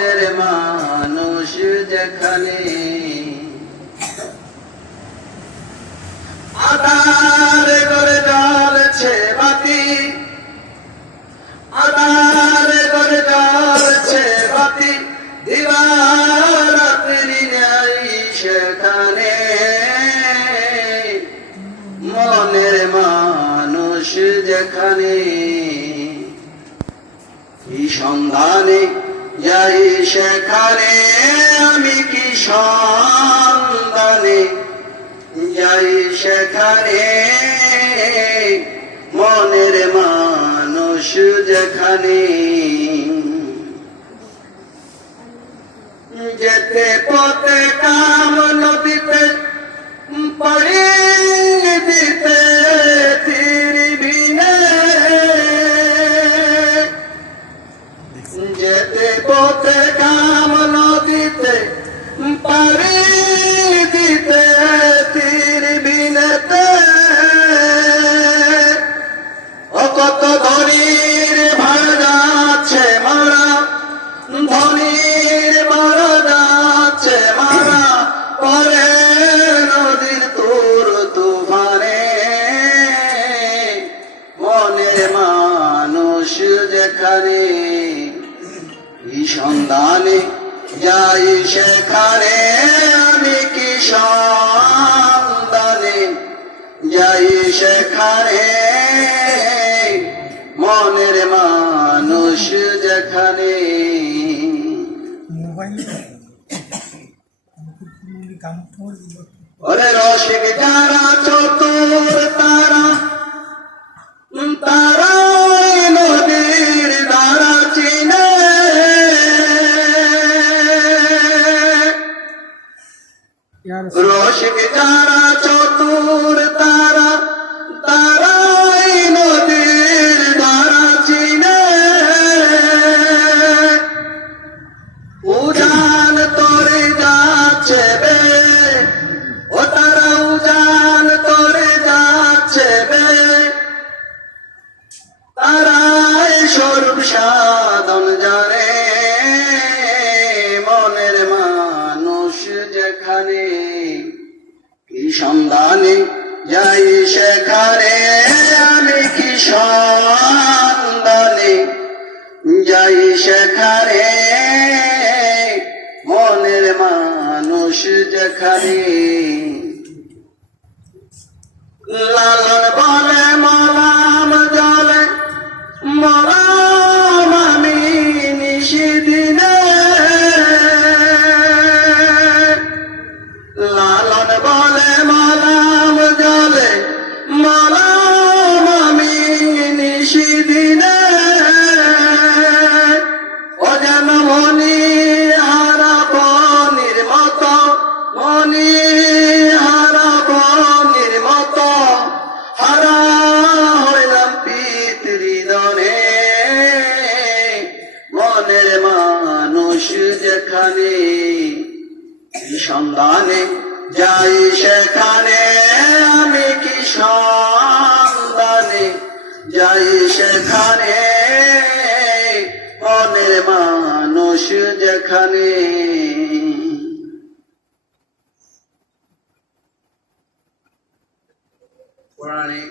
মনের মানুষ যেখানে আধার করে জ্বলছে বাতি, আধার করে জ্বলছে বাতি, দিবারাত্রি নাই সেখানে মনের মানুষ যেখানে। কি সন্ধানে যাই সেখানে আমি, কি সন্ধানে যাই সেখানে মনের মানুষ যেখানে। যেতে পথে কাম নদীতে পড়ে দিতে তীরবিনে, যেতে পথে কাম নদীতে পড়ে দিতে তীরবিনেতে। ও কত ধনীর ভাড়া যাচ্ছে মারা, ধনীর ভাড়া যাচ্ছে মারা পরে নদীর তোর তুফানে মনের মানুষ যেখানে। কি সন্ধানে যাই সেখানে আমি, কি সন্ধানে যাই সেখানে মনের মানুষ যেখানে। ওরে রসিক যারা চতুর তারা, তারা নদীর দ্বারা চিনে। রসিক যারা চতুর তারা, তারা নদীর দ্বারা চিনে। উজান তোরে যাচ্ছে বে, ও তারা উজান তোরে যাচ্ছে বে, তারাই স্বরূপ সাধন জানে মনের মানুষ যেখানে। কি সন্ধানে যাই সেখানে আমি, কি সন্ধানে যাই সেখানে মনের মানুষ যেখানে। লালন বলে মলাম জলে, মলাম আমি নিশিদিনে। লালন বলে মলাম জলে, মলাম আমি নিশিদিনে। ও যেন মনি হারা বনির মতো, মনি হারা বনির মতো হারা হইলাম পিতৃদনে মনের মানুষ যেখানে। কি সন্ধানে যাই সেখানে আমি, কি সন্ধানে যাই সেখানে মনের মানুষ যেখানে। কোরআনে